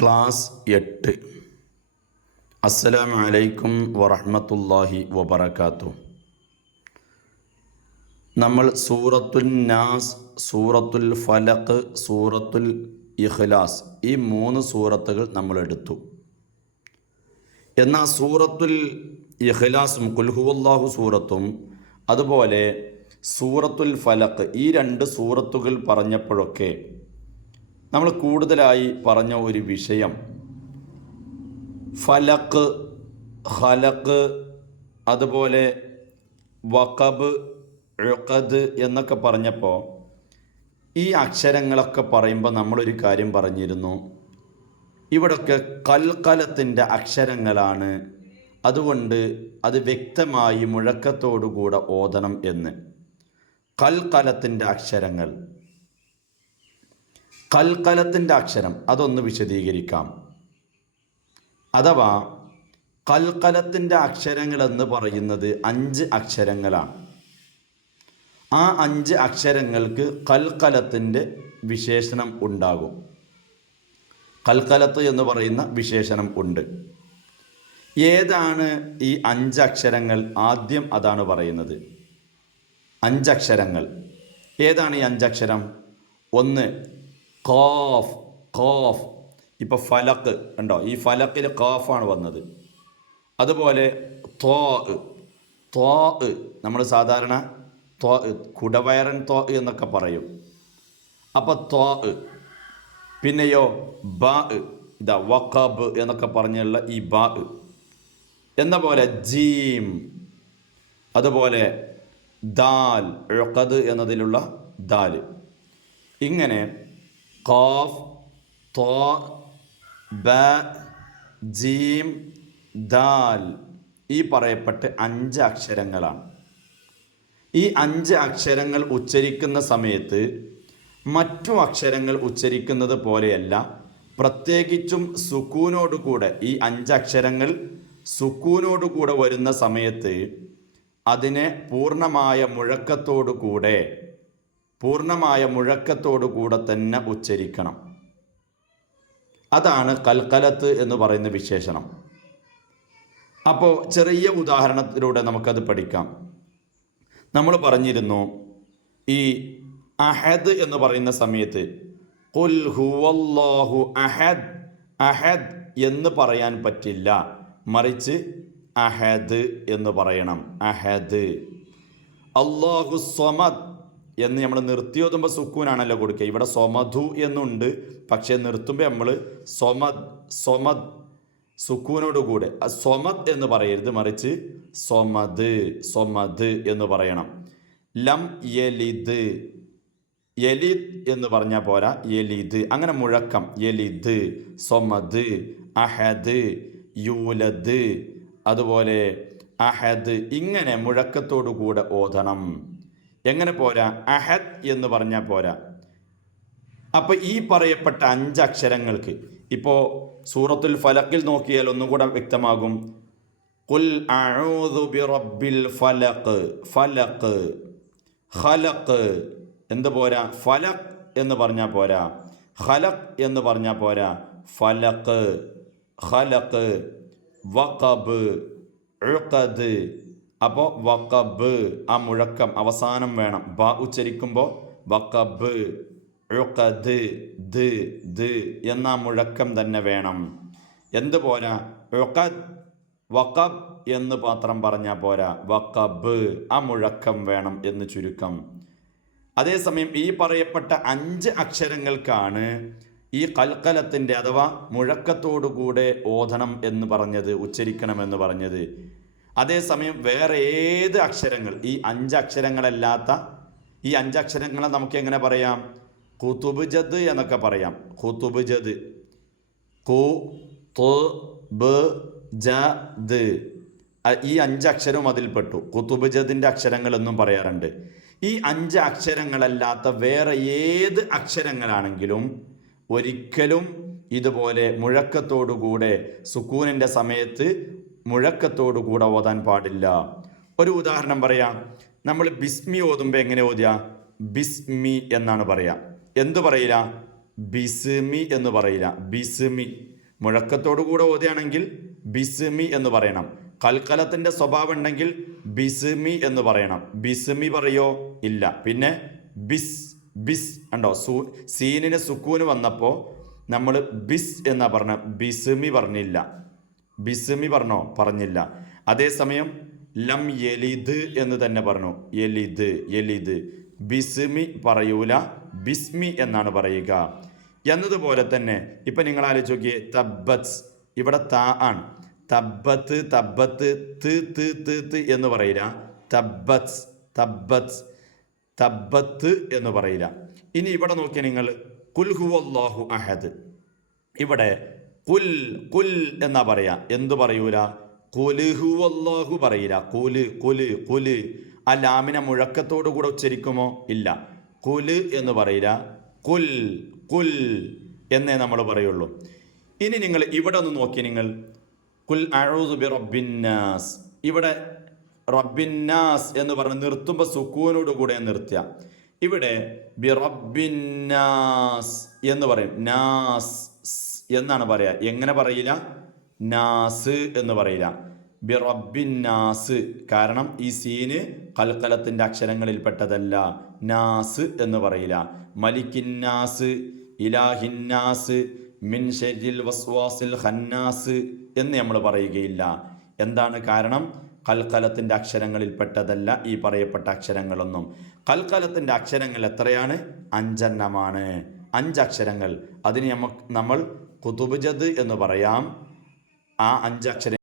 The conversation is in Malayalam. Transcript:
ക്ലാസ് 8. അസ്സലാമു അലൈക്കും വറഹ്മത്തുള്ളാഹി വബറകാതുഹു. നമ്മൾ സൂറത്തുൽ നാസ്, സൂറത്തുൽ ഫലഖ്, സൂറത്തുൽ ഇഖ്ലാസ് ഈ 3 സൂറത്തുകൾ നമ്മൾ എടുത്തു. എന്നാൽ സൂറത്തുൽ ഇഖ്ലാസും ഖുൽ ഹുവല്ലാഹു സൂറത്തും അതുപോലെ സൂറത്തുൽ ഫലഖ് ഈ 2 സൂറത്തുകൾ പറഞ്ഞപ്പോഴൊക്കെ നമ്മൾ കൂടുതലായി പറഞ്ഞ ഒരു വിഷയം ഫലഖ്, ഖലഖ്, അതുപോലെ വഖബ്, ഉഖദ് എന്നൊക്കെ പറഞ്ഞപ്പോൾ ഈ അക്ഷരങ്ങളൊക്കെ പറയുമ്പോൾ നമ്മളൊരു കാര്യം പറഞ്ഞിരുന്നു, ഇവിടൊക്കെ കൽക്കലത്തിൻ്റെ അക്ഷരങ്ങളാണ്, അതുകൊണ്ട് അത് വ്യക്തമായി മുഴക്കത്തോടുകൂടെ ഓതണം എന്ന്. കൽക്കലത്തിൻ്റെ അക്ഷരങ്ങൾ, കൽക്കലത്തിൻ്റെ അക്ഷരം അതൊന്ന് വിശദീകരിക്കാം. അഥവാ കൽക്കലത്തിൻ്റെ അക്ഷരങ്ങൾ എന്ന് പറയുന്നത് 5 അക്ഷരങ്ങളാണ്. ആ 5 അക്ഷരങ്ങൾക്ക് കൽക്കലത്തിൻ്റെ വിശേഷണം ഉണ്ടാകും. കൽക്കലത്ത് എന്ന് പറയുന്ന വിശേഷണം ഉണ്ട്. ഏതാണ് ഈ 5 അക്ഷരങ്ങൾ? ആദ്യം അതാണ് പറയുന്നത്. 5 അക്ഷരങ്ങൾ ഏതാണ്? ഈ 5 അക്ഷരം, ഒന്ന് ഖാഫ്. ഖാഫ് ഇപ്പോൾ ഫലക്ക് ഉണ്ടോ, ഈ ഫലക്കിൽ ഖാഫാണ് വന്നത്. അതുപോലെ ത്വാ. ത്വാ നമ്മൾ സാധാരണ ത്വാ, കുടവയറൻ ത്വാ എന്നൊക്കെ പറയും. അപ്പോൾ ത്വാ. പിന്നെയോ ബ, ഇതാ വഖബ് എന്നൊക്കെ പറഞ്ഞുള്ള ഈ ബ എന്ന പോലെ ജീം. അതുപോലെ ദാൽ, ഉഖദ് എന്നതിലുള്ള ദാൽ. ഇങ്ങനെ ഖാഫ്, ത്വാ, ബ, ജീം, ദാൽ ഈ പറയപ്പെട്ട 5 അക്ഷരങ്ങളാണ്. ഈ 5 അക്ഷരങ്ങൾ ഉച്ചരിക്കുന്ന സമയത്ത് മറ്റു അക്ഷരങ്ങൾ ഉച്ചരിക്കുന്നത് പോലെയല്ല, പ്രത്യേകിച്ചും സുക്കൂനോടുകൂടെ ഈ 5 അക്ഷരങ്ങൾ സുക്കൂനോടുകൂടെ വരുന്ന സമയത്ത് അതിനെ പൂർണ്ണമായ മുഴക്കത്തോടുകൂടെ തന്നെ ഉച്ചരിക്കണം. അതാണ് കൽക്കലത്ത് എന്ന് പറയുന്ന വിശേഷണം. അപ്പോൾ ചെറിയ ഉദാഹരണത്തിലൂടെ നമുക്കത് പഠിക്കാം. നമ്മൾ പറഞ്ഞിരുന്നു, ഈ അഹദ് എന്ന് പറയുന്ന സമയത്ത് ഖുൽ ഹുവല്ലാഹു അഹദ്, അഹദ് എന്ന് പറയാൻ പറ്റില്ല, മറിച്ച് അഹദ് എന്ന് പറയണം. അഹദ്. അല്ലാഹു സ്വമദ് എന്ന് നമ്മൾ നിർത്തിയോതുമ്പോൾ സുക്കൂനാണല്ലോ കൊടുക്കുക. ഇവിടെ സ്വമധു എന്നുണ്ട്, പക്ഷേ നിർത്തുമ്പോൾ നമ്മൾ സ്വമദ് സുക്കൂനോടുകൂടെ സ്വമദ് എന്ന് പറയരുത്, മറിച്ച് സ്വമദ് എന്ന് പറയണം. ലം യലിദ്, യലിദ് എന്ന് പറഞ്ഞാൽ പോരാ, യലിദ്. അങ്ങനെ മുഴക്കം. യലിദ്, സ്വമദ്, അഹദ്, യൂലദ്, അതുപോലെ അഹദ്. ഇങ്ങനെ മുഴക്കത്തോടുകൂടെ ഓതണം. എങ്ങനെ പോരാ? അഹദ് എന്ന് പറഞ്ഞാൽ പോരാ. അപ്പോൾ ഈ പറയപ്പെട്ട 5 അക്ഷരങ്ങൾക്ക് ഇപ്പോൾ സൂറത്തുൽ ഫലഖിൽ നോക്കിയാൽ ഒന്നും കൂടെ വ്യക്തമാകും. ഖുൽ അഊദു ബിറബ്ബിൽ ഫലഖ്. ഫലഖ്, ഖലഖ് എന്ത് പോരാ? ഫലഖ് എന്ന് പറഞ്ഞാൽ പോരാ, ഖലഖ് എന്ന് പറഞ്ഞാൽ പോരാ. ഫലഖ്, ഖലഖ്, വഖബ്, ഉഖദ്. അപ്പോൾ വഖബ് ആ മുഴക്കം അവസാനം വേണം. ബ ഉച്ചരിക്കുമ്പോൾ വഖബ്, ഉഖദ്, ദ് എന്ന മുഴക്കം തന്നെ വേണം. എന്ത് പോരാ? ഉഖദ്, വഖബ് എന്ന് മാത്രം പറഞ്ഞാൽ പോരാ, വഖബ് ആ മുഴക്കം വേണം എന്ന് ചുരുക്കം. അതേസമയം ഈ പറയപ്പെട്ട 5 അക്ഷരങ്ങൾക്കാണ് ഈ കൽക്കലത്തിൻ്റെ അഥവാ മുഴക്കത്തോടുകൂടെ ഓതണം എന്ന് പറഞ്ഞത്, ഉച്ചരിക്കണമെന്ന് പറഞ്ഞത്. അതേസമയം വേറെ ഏത് അക്ഷരങ്ങൾ, ഈ 5 അക്ഷരങ്ങളല്ലാത്ത ഈ 5 അക്ഷരങ്ങളെ നമുക്ക് എങ്ങനെ പറയാം? ഖുതുബ്ജദ് എന്നൊക്കെ പറയാം. ഖുതുബ്ജദ്, ഖു തു ബ് ജ ദ്, ഈ 5 അക്ഷരവും അതിൽപ്പെട്ടു. ഖുതുബ്ജദിൻ്റെ അക്ഷരങ്ങൾ എന്നും പറയാറുണ്ട്. ഈ 5 അക്ഷരങ്ങളല്ലാത്ത വേറെ ഏത് അക്ഷരങ്ങളാണെങ്കിലും ഒരിക്കലും ഇതുപോലെ മുഴക്കത്തോടുകൂടെ സുക്കൂനിൻ്റെ സമയത്ത് മുഴക്കത്തോടുകൂടെ ഓതാൻ പാടില്ല. ഒരു ഉദാഹരണം പറയാം. നമ്മൾ ബിസ്മി ഓതുമ്പോൾ എങ്ങനെ ഓതുക? ബിസ്മി എന്നാണ് പറയുക. എന്തു പറയില്ല? ബിസ്മി എന്ന് പറയില്ല. ബിസ്മി മുഴക്കത്തോടു കൂടെ ഓതുകയാണെങ്കിൽ ബിസ്മി എന്ന് പറയണം. കൽക്കലത്തിൻ്റെ സ്വഭാവം ഉണ്ടെങ്കിൽ ബിസ്മി എന്ന് പറയണം. ബിസ്മി പറയോ? ഇല്ല. പിന്നെ ബിസ് ബിസ് ഉണ്ടോ? സീനിന് സുക്കൂന് വന്നപ്പോൾ നമ്മൾ ബിസ് എന്നാ പറഞ്ഞ, ബിസ്മി പറഞ്ഞില്ല. ബിസ്മി പറഞ്ഞോ? പറഞ്ഞില്ല. അതേസമയം ലം യലിദ് എന്ന് തന്നെ പറഞ്ഞു. യലിദ് യലിദ്. ബിസ്മി പറയൂല, ബിസ്മി എന്നാണ് പറയുക. എന്നതുപോലെ തന്നെ ഇപ്പം നിങ്ങൾ ആലോചിച്ച് നോക്കിയേ, തബ്ബത്ത് ഇവിടെ താ ആണ്. തബ്ബത്ത് തബ്ബത്ത് ത് ത് ത് ത് എന്ന് പറയില്ല. തബ്ബത്ത് തബ്ബത്ത് തബ്ബത്ത് എന്ന് പറയില്ല. ഇനി ഇവിടെ നോക്കിയാൽ നിങ്ങൾ കുൽ ഹുവല്ലാഹു അഹദ്. ഇവിടെ കുൽ കുൽ എന്നാ പറയാ. എന്തു പറയൂല? കുല് ഹുവല്ലാഹു പറയില്ല. കുല് കുല് കുല്. ആ ലാമിനെ മുഴക്കത്തോടു കൂടെ ഉച്ചരിക്കുമോ? ഇല്ല. കുല് എന്ന് പറയില്ല. കുൽ കുൽ എന്നേ നമ്മൾ പറയുള്ളൂ. ഇനി നിങ്ങൾ ഇവിടെ ഒന്ന് നോക്കി, നിങ്ങൾ കുൽ അഊദു ബി റബ്ബിന്നാസ്. ഇവിടെ റബ്ബിന്നാസ് എന്ന് പറഞ്ഞ് നിർത്തുമ്പോൾ സുക്കൂനോട് കൂടെ നിർത്തുക. ഇവിടെ ബി റബ്ബിന്നാസ് എന്ന് പറയും. നാസ് എന്നാണ് പറയുക. എങ്ങനെ പറയില്ല? നാസ് എന്ന് പറയില്ല. ബി റബ്ബിന്നാസ്. കാരണം ഈ സീന് കൽക്കലത്തിൻ്റെ അക്ഷരങ്ങളിൽപ്പെട്ടതല്ല. നാസ് എന്ന് പറയില്ല. മലിക്കിന്നാസ്, ഇലാഹിന്നാസ്, മിൻ ശർരിൽ വസ്വാസിൽ ഖന്നാസ് എന്ന് നമ്മൾ പറയുകയില്ല. എന്താണ് കാരണം? കൽക്കലത്തിൻ്റെ അക്ഷരങ്ങളിൽപ്പെട്ടതല്ല ഈ പറയപ്പെട്ട അക്ഷരങ്ങളൊന്നും. കൽക്കലത്തിൻ്റെ അക്ഷരങ്ങൾ എത്രയാണ്? 5 എണ്ണമാണ്. 5 അക്ഷരങ്ങൾ. അതിന് നമ്മൾ കുതുബ്ജദ് എന്ന് പറയാം. ആ 5 അക്ഷരം